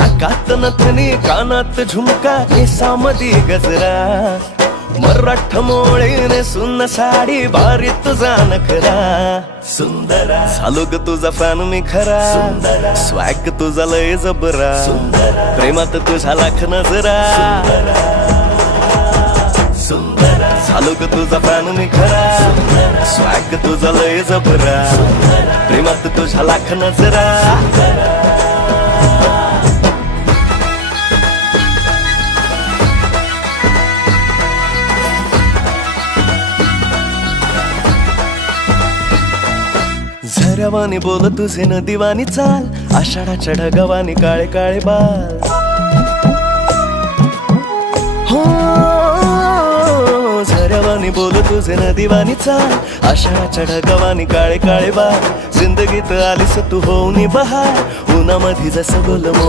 नाकात नथनी कानात झुमका केसामधी गजरा मराठ मोळीने सुन्न साडी भारी तुझा नखरा सुंदरा झालो ग तुझा फॅन मी खरा स्वॅग तुझा लय जबरा प्रेमात तुझा लाख नजरा झालो ग तुझा फॅन मी खरा स्वॅग तुझा लय जबरा प्रेमात तुझा लाख नजरा झऱ्यावानी बोल तुझे नदीवानी चाल आषाढाच्या ढगावानी काळे काळे बाल हो झऱ्यावानी बोल तुझे नदीवानी चाल आषाढाच्या ढगावानी काळे काळे बाल जिंदगीत आलीस तू होऊनी बहार उन्हामध्ये जसं बोल मोह